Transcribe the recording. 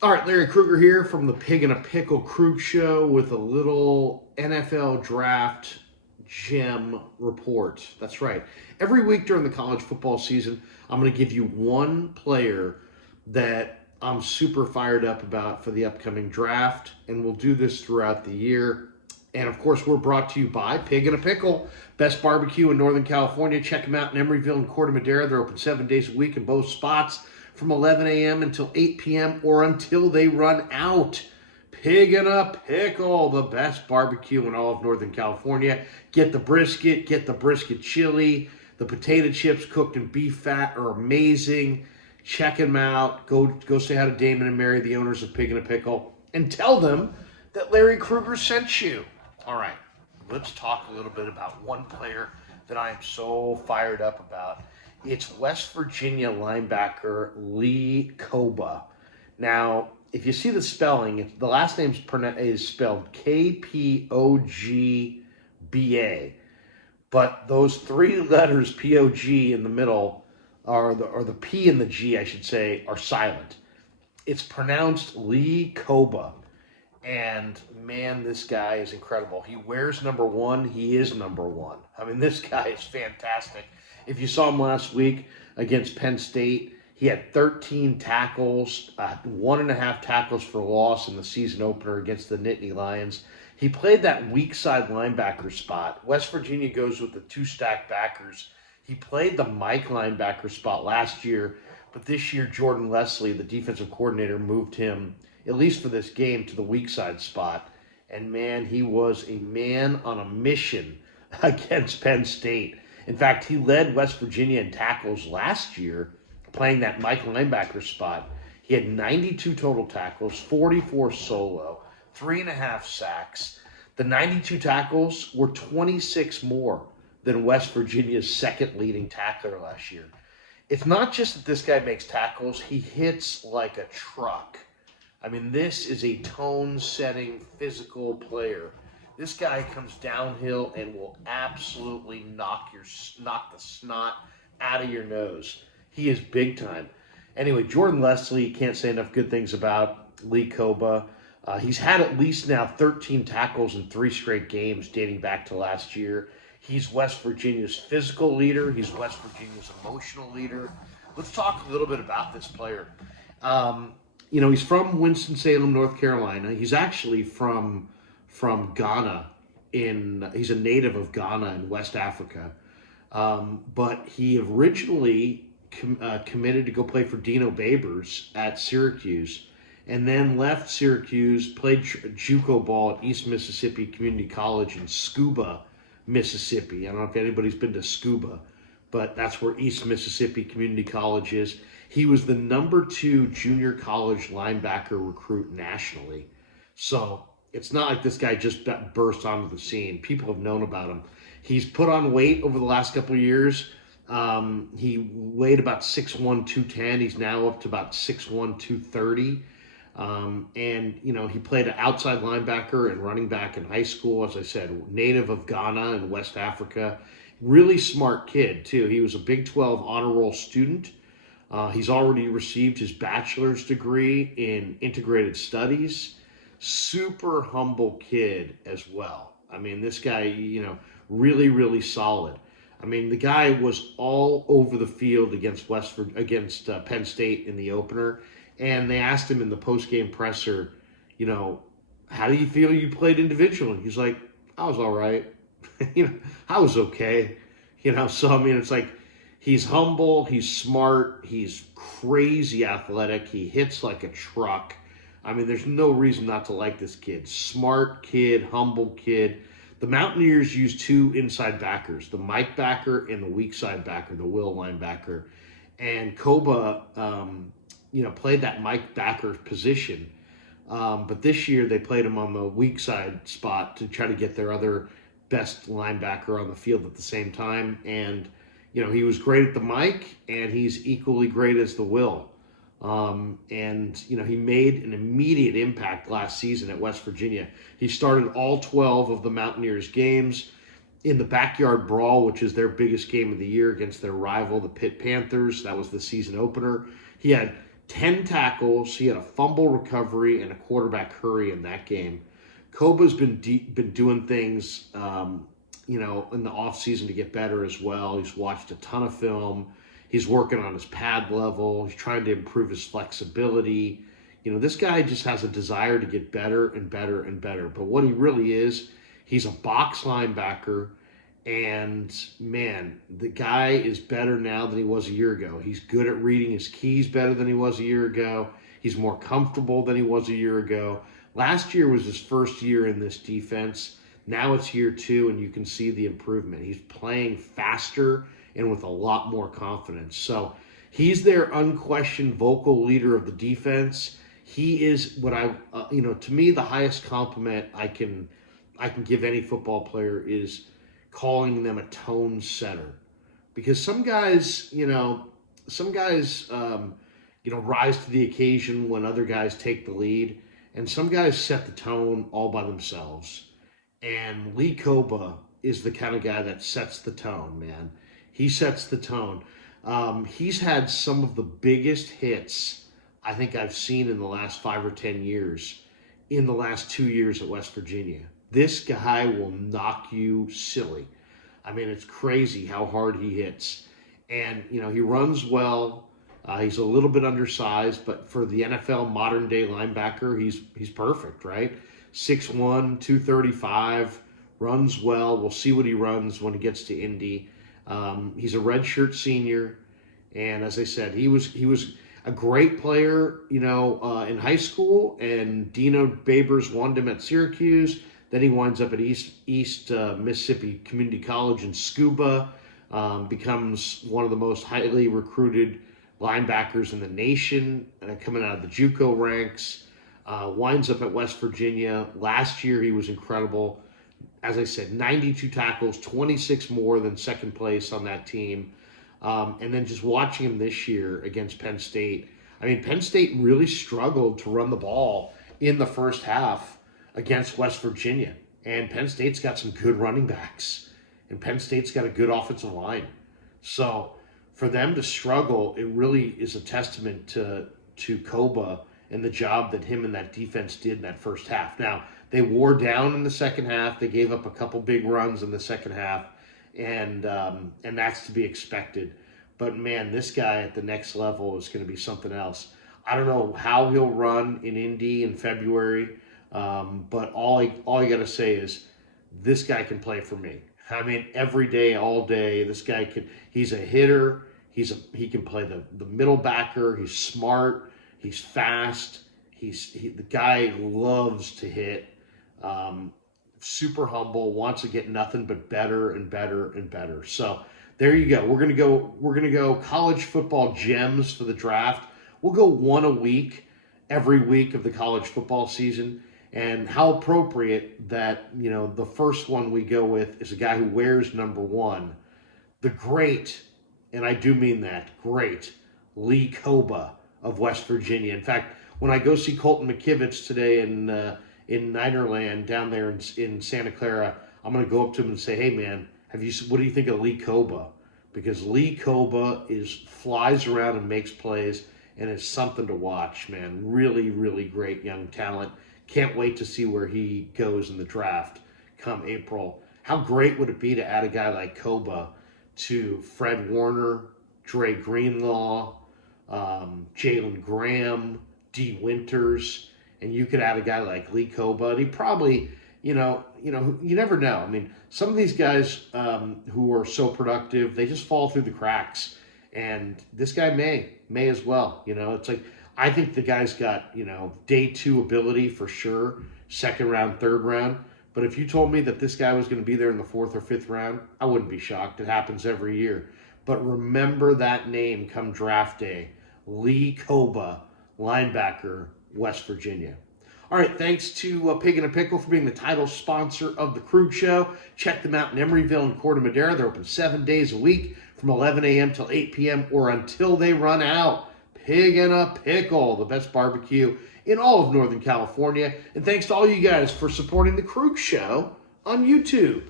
All right, Larry Krueger here from the Pig and a Pickle Krug Show with a little NFL draft gem report. That's right. Every week during the college football season, I'm going to give you one player that I'm super fired up about for the upcoming draft, and we'll do this throughout the year. And of course, we're brought to you by Pig and a Pickle, best barbecue in Northern California. Check them out in Emeryville and Corte Madera. They're open 7 days a week in both spots from 11 a.m. until 8 p.m. or until they run out. Pig and a Pickle, the best barbecue in all of Northern California. Get the brisket chili. The potato chips cooked in beef fat are amazing. Check them out. Go say hi to Damon and Mary, the owners of Pig and a Pickle, and tell them that Larry Krueger sent you. All right, let's talk a little bit about one player that I am so fired up about. It's West Virginia linebacker Lee Koba. Now, if you see the spelling, the last name is spelled Kpogba, but those three letters P-O-G in the middle or the P and the G, I should say, are silent. It's pronounced Lee Koba. And man, this guy is incredible. He wears number one. He is number one. I mean, this guy is fantastic. If you saw him last week against Penn State, he had 13 tackles, 1.5 tackles for loss in the season opener against the Nittany Lions. He played that weak side linebacker spot. West Virginia goes with the two stack backers. He played the Mike linebacker spot last year, but this year Jordan Leslie, the defensive coordinator, moved him, at least for this game, to the weak side spot. And man, he was a man on a mission against Penn State. In fact, he led West Virginia in tackles last year, playing that Mike linebacker spot. He had 92 total tackles, 44 solo, 3.5 sacks. The 92 tackles were 26 more than West Virginia's second leading tackler last year. It's not just that this guy makes tackles, he hits like a truck. I mean, this is a tone-setting, physical player. This guy comes downhill and will absolutely knock the snot out of your nose. He is big time. Anyway, Jordan Leslie, can't say enough good things about Lee Koba. He's had at least now 13 tackles in 3 straight games dating back to last year. He's West Virginia's physical leader. He's West Virginia's emotional leader. Let's talk a little bit about this player. He's from Winston-Salem, North Carolina. He's actually from Ghana. He's a native of Ghana in West Africa, but he originally committed to go play for Dino Babers at Syracuse, and then left Syracuse, played JUCO ball at East Mississippi Community College in Scuba, Mississippi. I don't know if anybody's been to Scuba, but that's where East Mississippi Community College is. He was the number 2 junior college linebacker recruit nationally. So it's not like this guy just burst onto the scene. People have known about him. He's put on weight over the last couple of years. He weighed about 6'1", 210. He's now up to about 6'1", 230. He played an outside linebacker and running back in high school. As I said, native of Ghana in West Africa. Really smart kid, too. He was a Big 12 honor roll student. He's already received his bachelor's degree in integrated studies. Super humble kid as well. I mean, this guy, really, really solid. I mean, the guy was all over the field against Penn State in the opener, and they asked him in the post-game presser, how do you feel you played individually? He's like, I was all right. I was okay. So I mean, it's like he's humble, he's smart, he's crazy athletic, he hits like a truck. I mean, there's no reason not to like this kid. Smart kid, humble kid. The Mountaineers use 2 inside backers, the Mike backer and the weak side backer, the Will linebacker. And Koba, played that Mike backer position. But this year they played him on the weak side spot to try to get their other best linebacker on the field at the same time. And, he was great at the Mike, and he's equally great as the Will. He made an immediate impact last season at West Virginia. He started all 12 of the Mountaineers games in the Backyard Brawl, which is their biggest game of the year against their rival, the Pitt Panthers. That was the season opener. He had 10 tackles. He had a fumble recovery and a quarterback hurry in that game. Koba's been doing things, in the offseason to get better as well. He's watched a ton of film. He's working on his pad level. He's trying to improve his flexibility. This guy just has a desire to get better and better and better. But what he really is, he's a box linebacker. And, man, the guy is better now than he was a year ago. He's good at reading his keys better than he was a year ago. He's more comfortable than he was a year ago. Last year was his first year in this defense. Now it's year 2, and you can see the improvement. He's playing faster and with a lot more confidence. So he's their unquestioned vocal leader of the defense. He is what to me, the highest compliment I can give any football player is calling them a tone setter. Because some guys, rise to the occasion when other guys take the lead, and some guys set the tone all by themselves. And Lee Koba is the kind of guy that sets the tone, man. He sets the tone. He's had some of the biggest hits I think I've seen in the last 5 or 10 years in the last 2 years at West Virginia. This guy will knock you silly. I mean, it's crazy how hard he hits. And, he runs well. He's a little bit undersized, but for the NFL modern-day linebacker, he's perfect, right? 6'1", 235, runs well. We'll see what he runs when he gets to Indy. He's a redshirt senior, and as I said, he was a great player, in high school, and Dino Babers wanted him at Syracuse. Then he winds up at East Mississippi Community College in Scuba, becomes one of the most highly recruited linebackers in the nation, coming out of the JUCO ranks, winds up at West Virginia. Last year he was incredible. As I said, 92 tackles, 26 more than second place on that team. And then just watching him this year against Penn State. I mean, Penn State really struggled to run the ball in the first half against West Virginia. And Penn State's got some good running backs. And Penn State's got a good offensive line. So for them to struggle, it really is a testament to Koba and the job that him and that defense did in that first half. Now, they wore down in the second half. They gave up a couple big runs in the second half. And that's to be expected. But, man, this guy at the next level is going to be something else. I don't know how he'll run in Indy in February, but all I got to say is this guy can play for me. I mean, every day, all day, this guy he's a hitter. He can play the middle backer. He's smart. He's fast. The guy loves to hit. Super humble, wants to get nothing but better and better and better. So there you go. We're gonna go college football gems for the draft. We'll go one a week, every week of the college football season. And how appropriate that, the first one we go with is a guy who wears number 1, the great, and I do mean that, great, Lee Koba of West Virginia. In fact, when I go see Colton McKivitz today in Ninerland down there in Santa Clara, I'm going to go up to him and say, hey, man, what do you think of Lee Koba? Because Lee Koba flies around and makes plays, and it's something to watch, man. Really, really great young talent. Can't wait to see where he goes in the draft come April. How great would it be to add a guy like Koba to Fred Warner, Dre Greenlaw, Jalen Graham, D. Winters, and you could add a guy like Lee Koba, and he probably, you never know. I mean, some of these guys who are so productive, they just fall through the cracks, and this guy may as well. It's like, I think the guy's got, day 2 ability for sure, second round, third round. But if you told me that this guy was going to be there in the 4th or 5th round, I wouldn't be shocked. It happens every year. But remember that name come draft day, Lee Koba, linebacker, West Virginia. All right, thanks to Pig and a Pickle for being the title sponsor of the Krueger Show. Check them out in Emeryville and Corte Madera. They're open 7 days a week from 11 a.m. till 8 p.m. or until they run out. Pig and a Pickle, the best barbecue in all of Northern California. And thanks to all you guys for supporting the Krueger Show on YouTube.